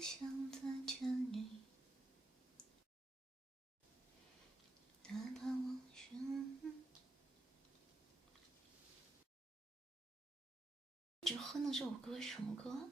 想再见你，哪怕我一直哼的这首歌是什么歌？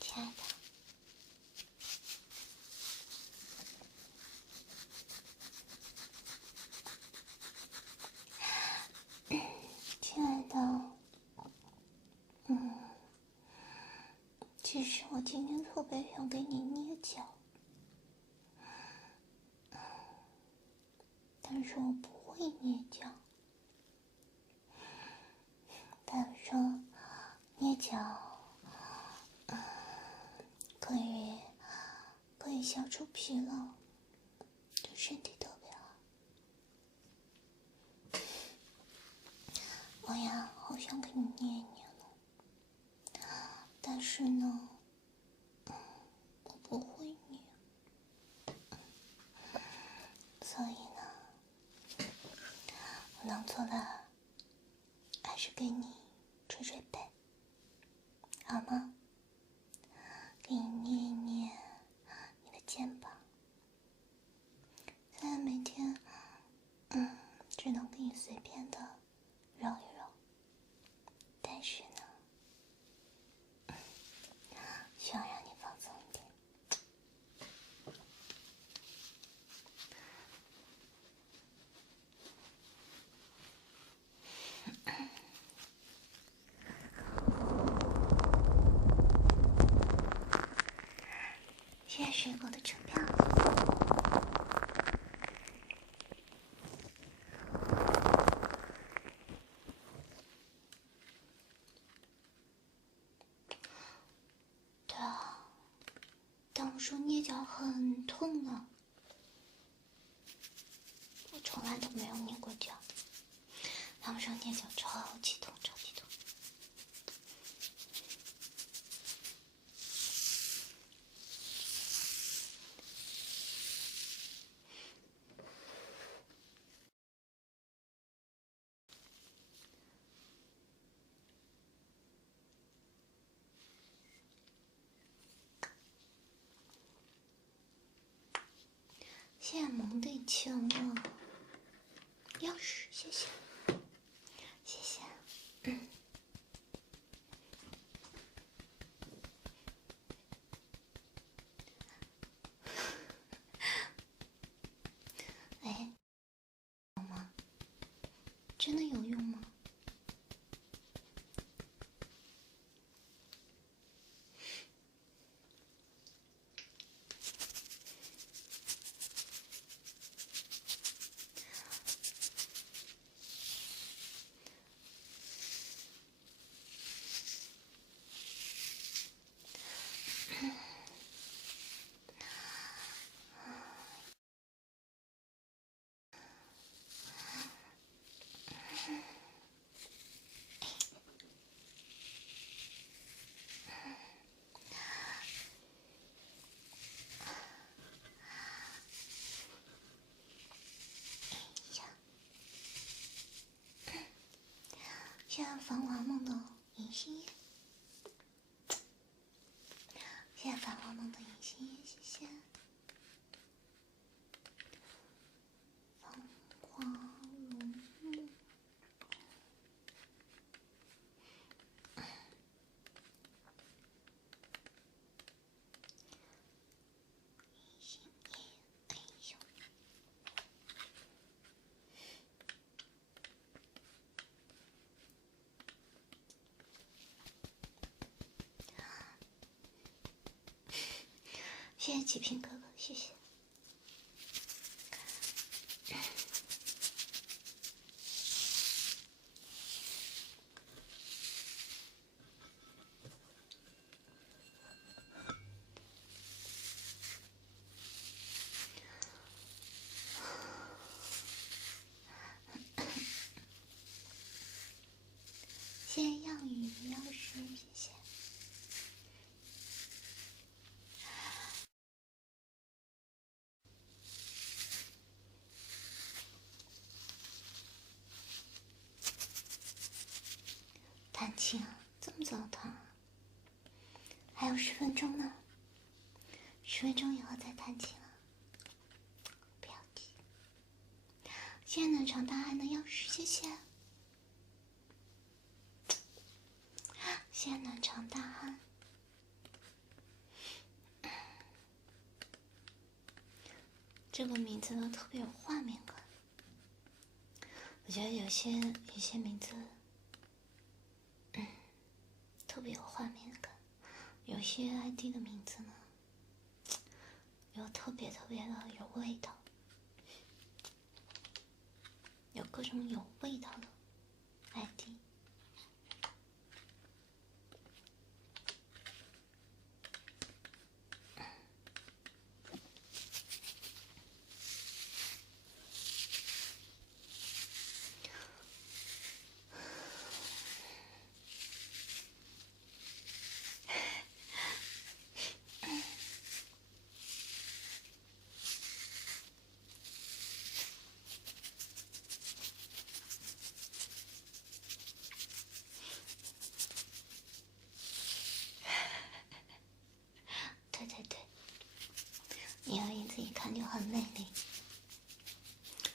亲爱的，亲爱的，其实我今天特别想给你捏脚，但是我不会捏脚。他说捏脚，可以消除疲劳，对身体特别好。我呀，好想给你捏一捏了，但是呢，我不会捏，所以呢，我能做的还是给你捶捶背，好吗？给你捏一捏你的肩膀。虽然每天，只能给你随便的揉一揉，但是呢，希望让你放松一点。谢谢水果的车票。对啊，但我说捏脚很痛的，我从来都没有捏过脚。他们说捏脚超级痛，超级痛。谢谢萌的亲了，钥匙，谢谢，谢谢。哎，有吗？真的有用吗？谢谢繁华梦的银心叶，谢谢繁华梦的银心叶，谢谢。繁华梦，银心叶，哎呦。谢谢启平哥哥，谢谢。谢谢耀宇钥匙，谢谢。弹琴啊，这么早弹啊？还有10分钟呢，10分钟以后再弹琴了，不要急。谢谢暖场大爱的钥匙，谢谢。谢谢暖场大汉。这个名字都特别有画面感。我觉得有些名字，特别有画面感。有些 ID 的名字呢，有特别的有味道，有各种有味道的 ID。对，你的名字一看就很美丽，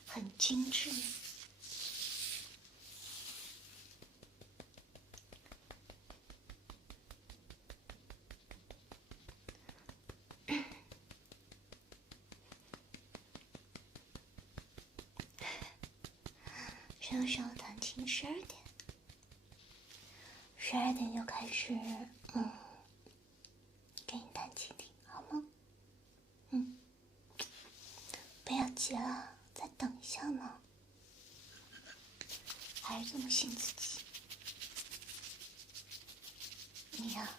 很精致。什么时候弹琴？12点。12点就开始，给你弹琴听，好吗？不要急了，再等一下呢。还是这么信自己，你呀，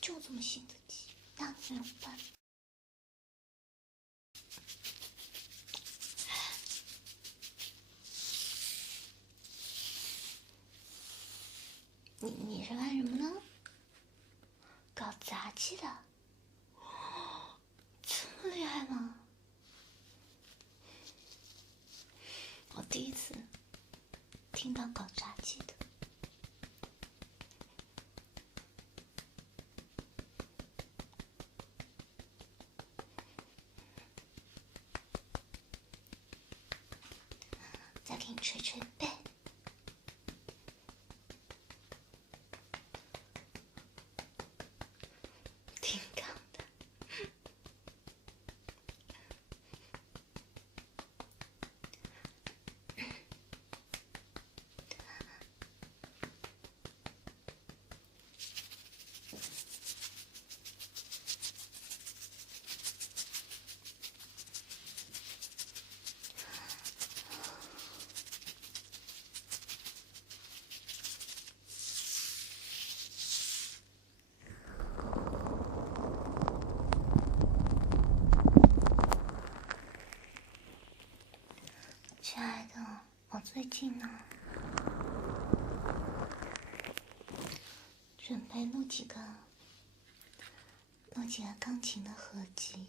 就这么信自己，那没有办法。你是干什么呢？搞杂技的？这么厉害吗？我第一次听到搞杂技的。再给你捶捶背。挺高的。亲爱的，我最近呢，准备录几个钢琴的合集。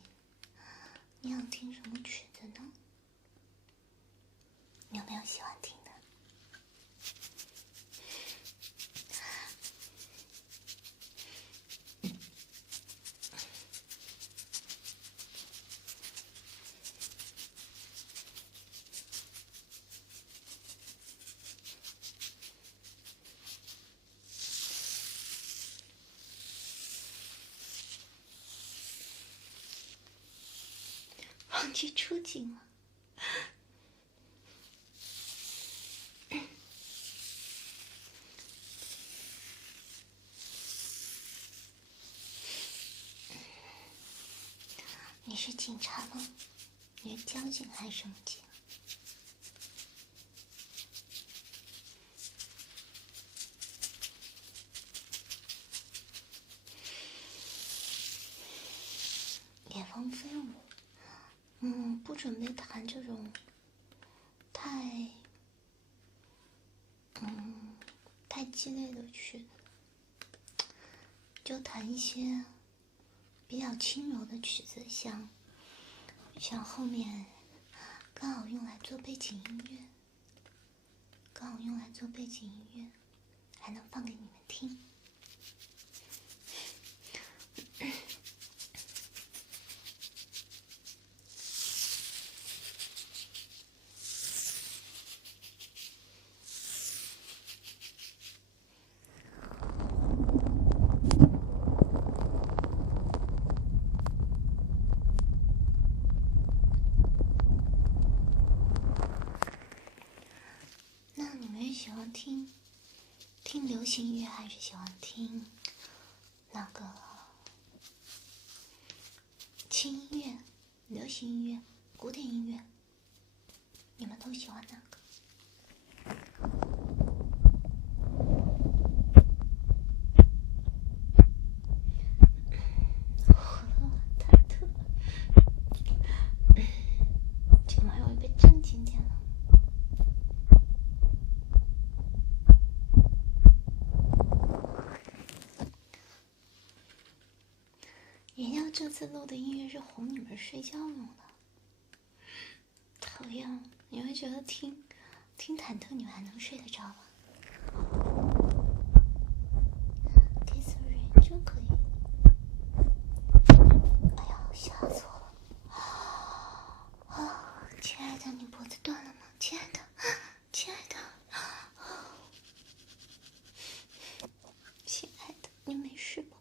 你想听什么曲子呢？你有没有喜欢听的？忘记出镜了。你是警察吗？你是交警还是什么警？野蜂飞舞。不准备弹这种太激类的曲子，就弹一些比较轻柔的曲子，像后面刚好用来做背景音乐，还能放给你们听。那你们喜欢听流行音乐，还是喜欢听那个轻音乐、流行音乐、古典音乐？你们都喜欢哪个？忐忑，这玩意儿被震惊点了。人家这次录的音乐是哄你们睡觉用的，讨厌！你们觉得听忐忑你们还能睡得着吗？Kiss Rain 就可以。哎呀，吓死我了！啊，亲爱的，你脖子断了吗？亲爱的，亲爱的，亲爱的，你没事吧？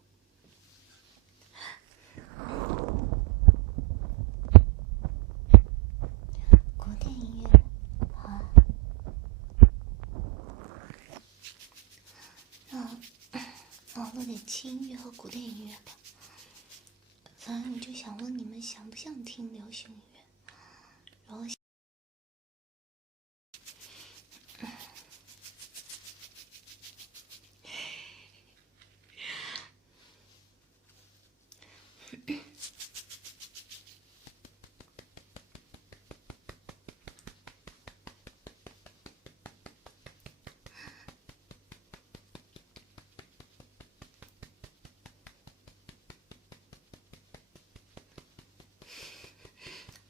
古典音乐，好啊。那我录点轻音乐和古典音乐吧。反正我就想问你们想不想听流行音乐？然后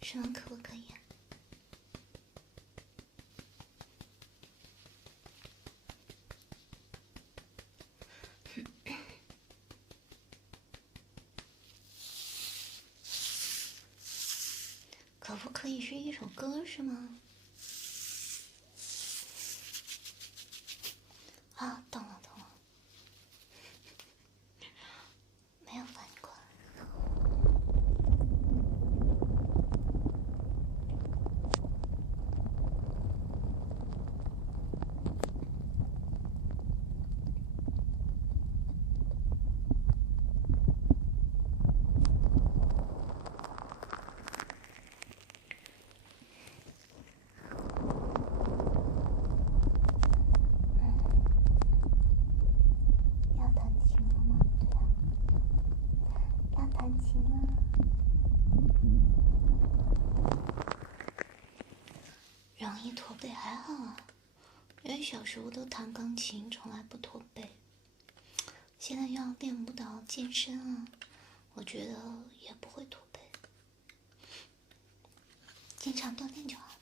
说可不可以啊？可不可以是一首歌是吗？啊，懂了，没有反应过来。要弹琴了吗？对啊，要弹琴了。容易驼背还好啊，因为小时候都弹钢琴，从来不驼背。现在要练舞蹈、健身啊，我觉得也不会驼背，经常锻炼就好了。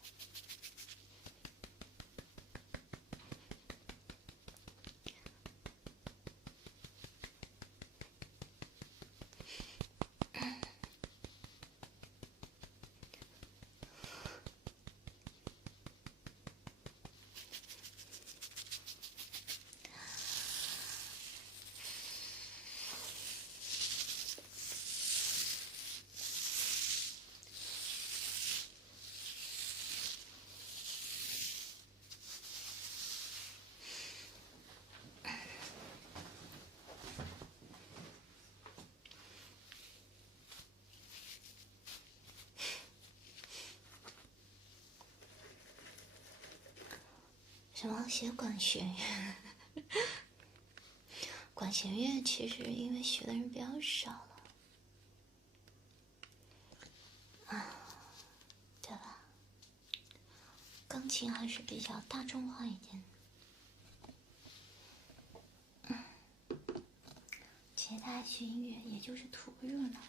什么学管弦乐？管弦乐其实因为学的人比较少了啊，对吧？钢琴还是比较大众化一点。谢谢大家学音乐，也就是图个热闹。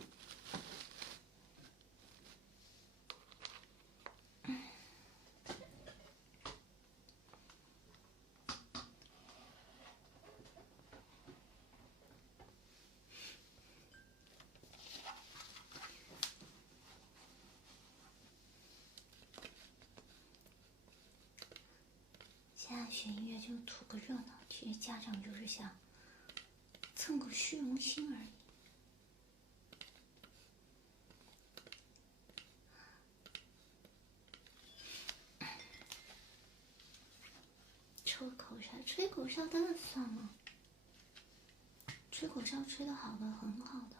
现在学音乐就图个热闹，其实家长就是想蹭个虚荣心而已。抽口哨，吹口哨当然算了，吹口哨吹得好的很好的。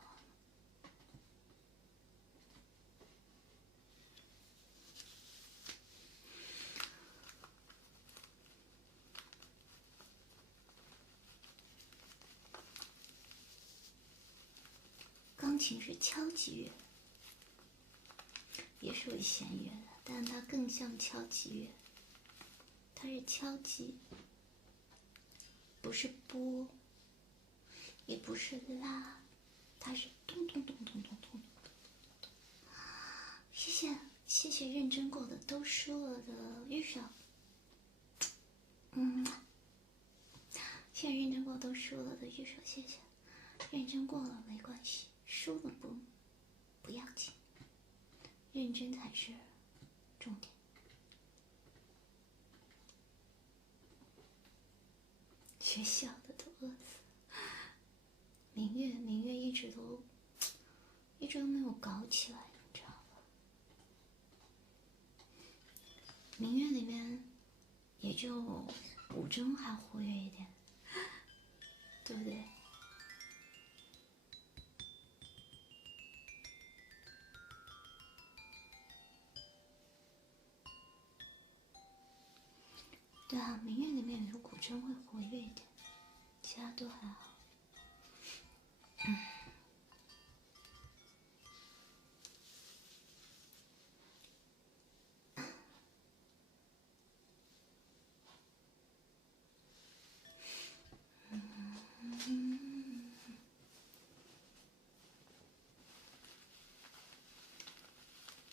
钢琴是敲击乐，也属于弦乐的，但它更像敲击乐。它是敲击，不是拨，也不是拉，它是咚咚咚咚咚咚。谢谢谢谢认真过的都输了的玉手，谢谢认真过都输了的玉手，谢谢。认真过了没关系，输了不要紧，认真才是重点。学校的都饿死。明月一直都没有搞起来，你知道吧？明月里面也就古筝还活跃一点，对不对？对啊，明月里面有古筝会活跃一点，其他都还好。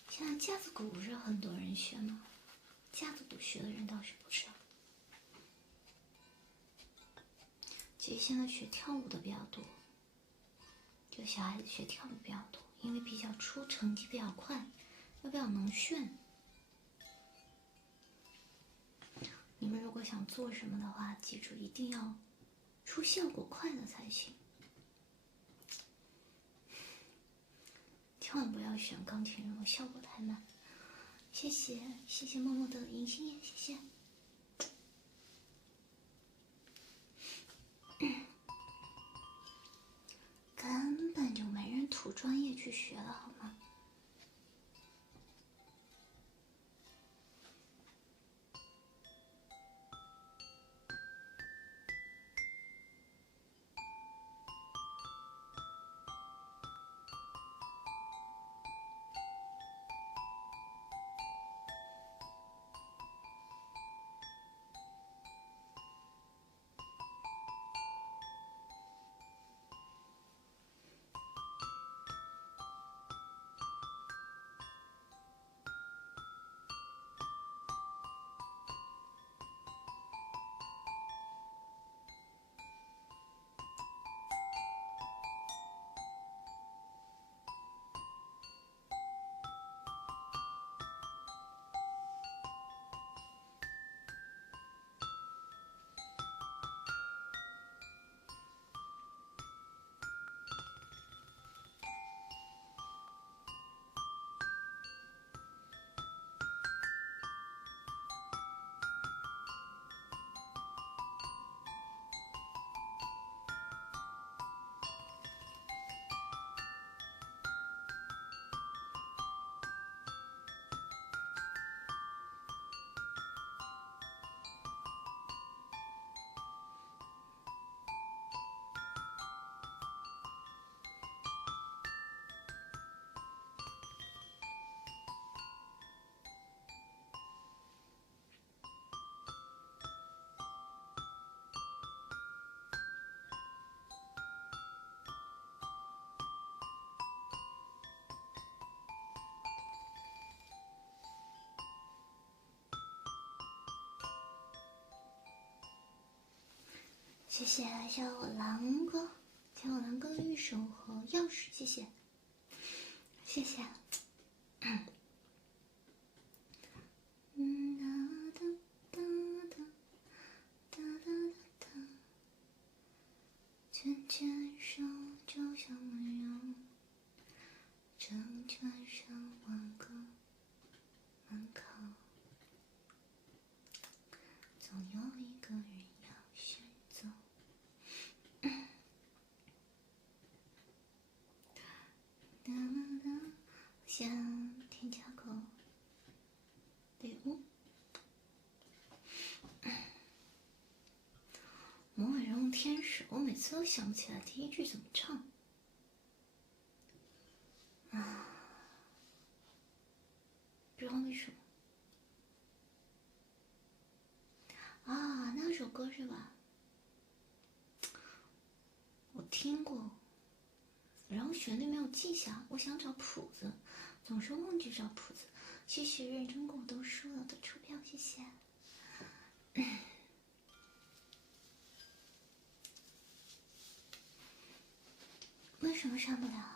现在架子鼓不是很多人学吗？架子鼓学的人倒是不少。其实现在学跳舞的比较多，就小孩子学跳舞比较多，因为比较出成绩比较快，又比较能炫。你们如果想做什么的话，记住一定要出效果快的才行，千万不要选钢琴，如果效果太慢。谢谢谢谢默默的银星叶，谢谢。根本就没人图专业去学了，好吗？谢谢小火狼哥，小火狼哥的玉手和钥匙，谢谢，谢谢。牵牵手就像温柔，成全上万个门口，总有一个人要先走。想添加口礼物。魔鬼人物天使，我每次都想不起来第一句怎么唱。不知道为什么。啊，那首歌是吧？我听过，然后旋律没有记下，我想找谱子，总是忘记找谱子。谢谢认真跟我都输了的钞票，谢谢。为什么上不了？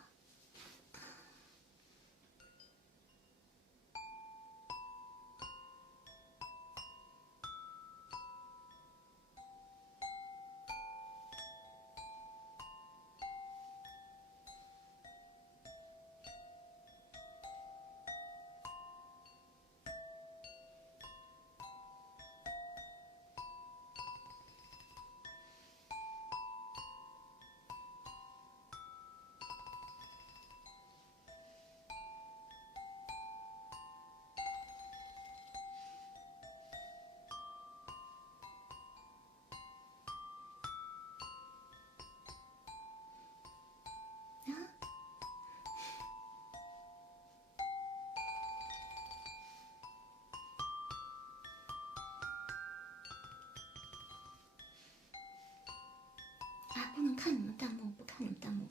不能看你们弹幕，不看你们弹幕。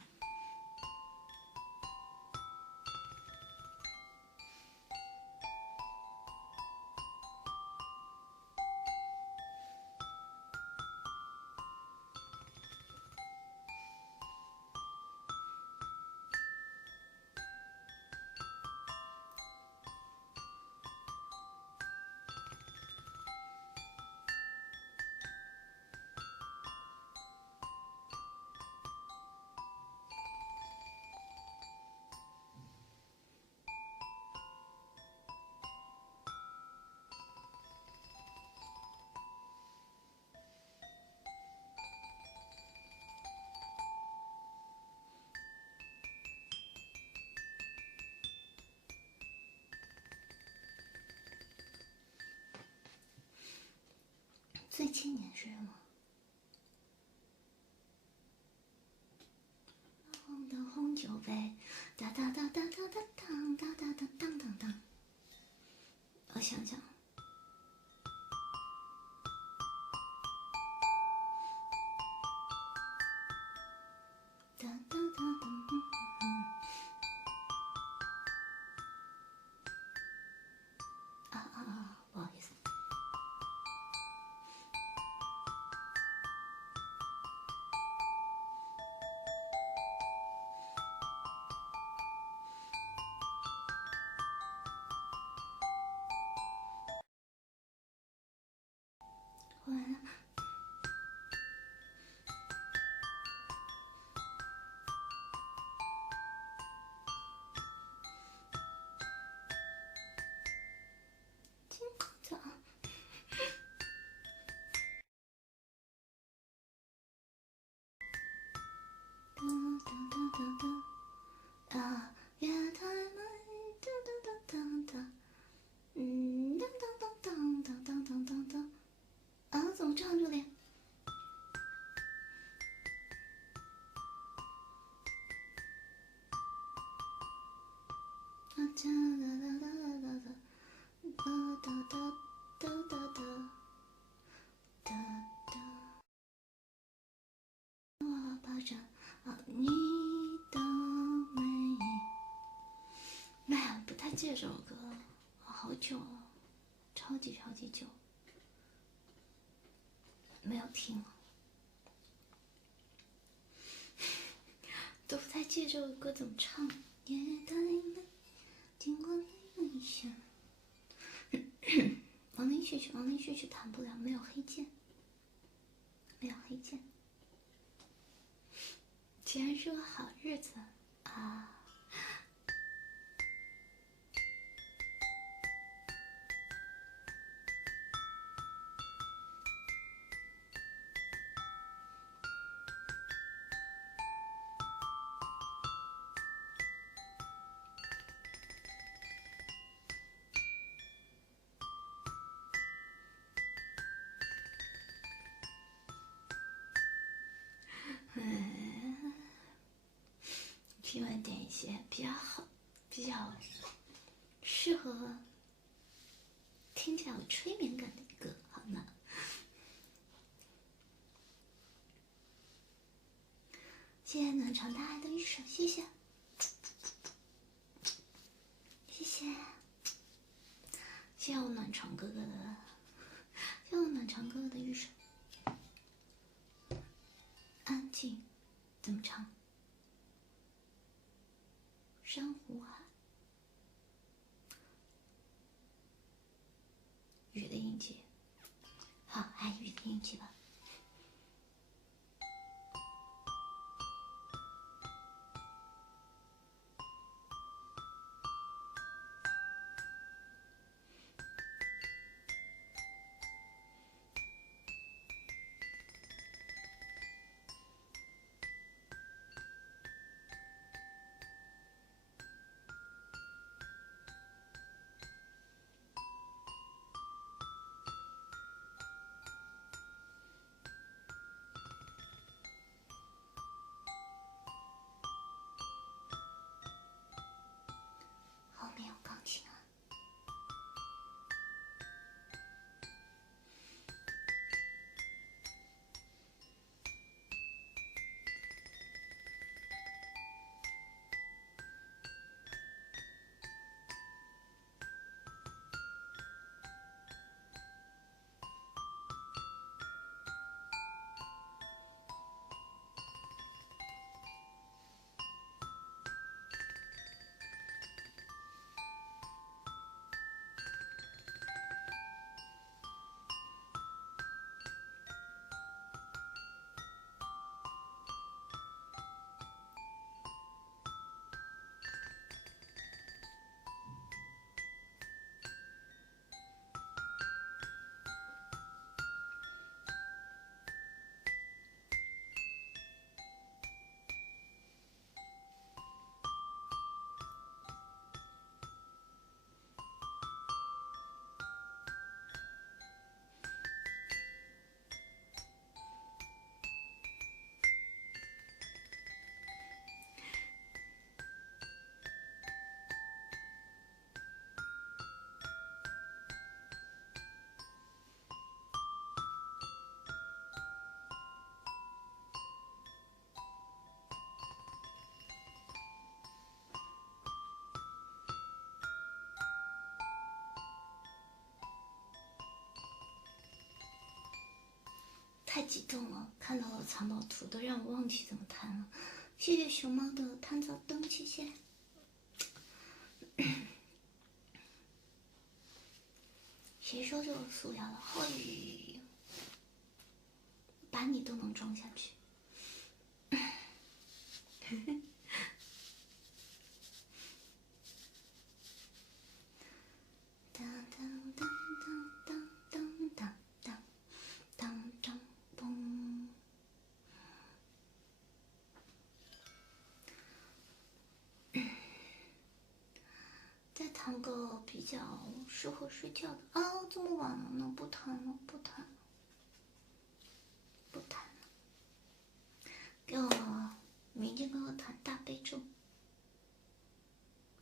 最青年是什么？红的红酒杯，哒哒哒哒哒哒当哒哒哒当当当。我想想，哒哒哒哒，不好意思。回来了。金光早。哒哒哒哒啊，夜太美，哒哒哒哒哒，当当当当当当当当。啊，怎么唱这里？啊哒哒哒哒哒哒。哒哒哒哒哒哒哒哒，我霸占你的美。妈呀，不太记得这首歌了，好久了，超级超级久，没有听了。记这首歌怎么唱？也答应了，经过你一生。亡灵序曲弹不了，没有黑键，没有黑键。今天是个好日子啊！今晚点一些比较好、比较适合听起来有催眠感的歌，好吗？谢谢暖场大爱的一首，谢谢，谢谢，谢谢我暖场哥哥的，谢谢我暖场哥哥的一首。安静，怎么唱？珊瑚海，雨的印记。好，爱雨的印记吧。后面有钢琴啊。太激动了，看到了藏宝图都让我忘记怎么弹了。谢谢熊猫的弹奏灯，谢谢。谁说这个塑料的？嘿，把你都能装下去。当当当当当当当当当咚。再弹个比较适合睡觉的啊！这么晚了呢，不弹了，不弹了，不弹了。给我明天给我弹大悲咒，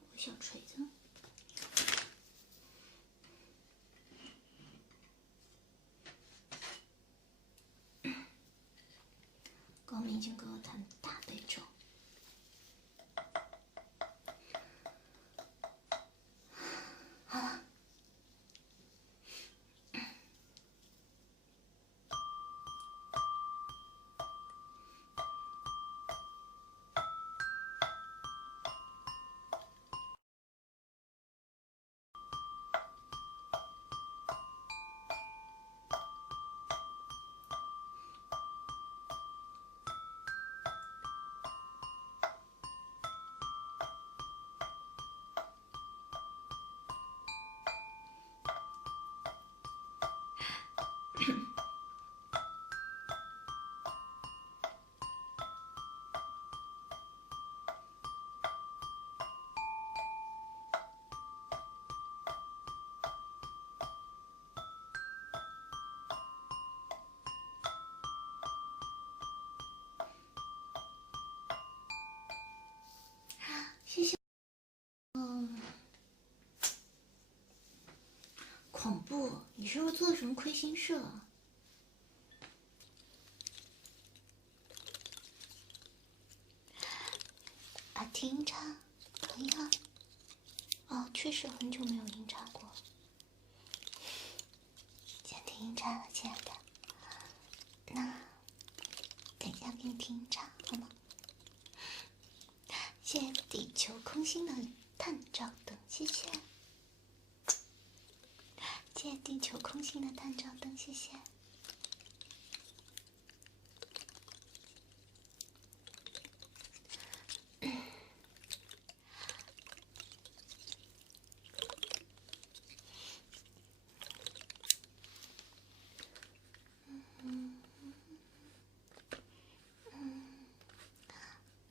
我小锤子。高明天给我弹大悲咒。好了。你是不是做了什么亏心事了？啊，听音叉可以啊。哦，确实很久没有音叉过。先听音叉了，亲爱的。那等一下给你听音叉好吗？谢谢地球空心的探照灯，谢谢。谢谢地球空心的探照灯，谢谢。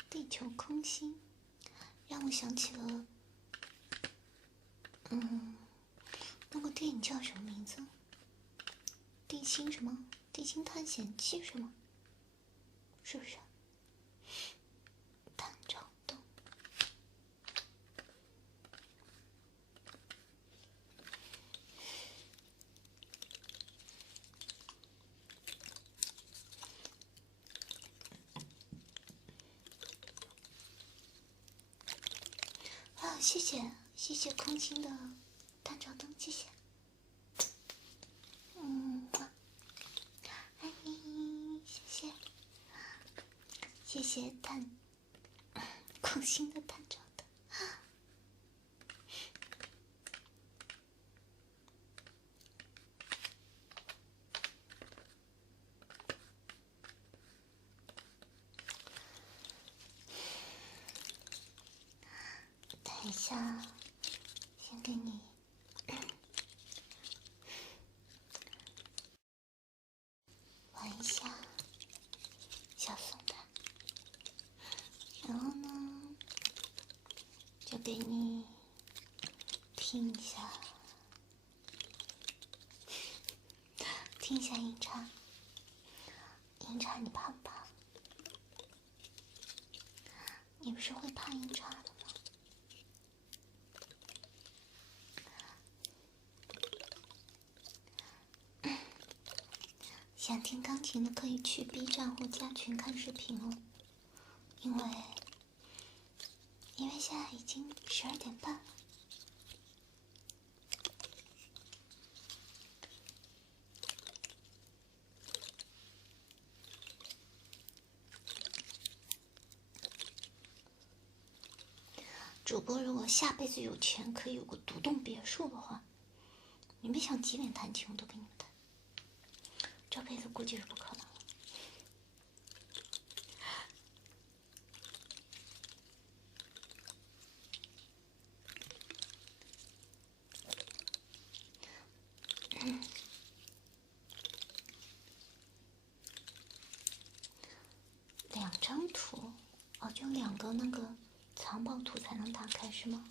地球空心让我想起了，那个电影叫什么名字？地心什么？地心探险器是吗？是不是？探照灯。啊，谢谢空心的探照灯，谢谢。爱你，谢谢空心的探照灯。等一下，先给你玩一下小松的，然后呢，就给你听一下，听一下音叉。音叉你怕不怕？你不是会怕音叉的吗？想听钢琴的可以去 B 站或加群看视频哦，因为现在已经12点半了。主播如果下辈子有钱，可以有个独栋别墅的话，你们想几点弹琴我都给你们弹。这辈子估计是不可能了。2张图，哦，就2个那个藏宝图才能打开是吗？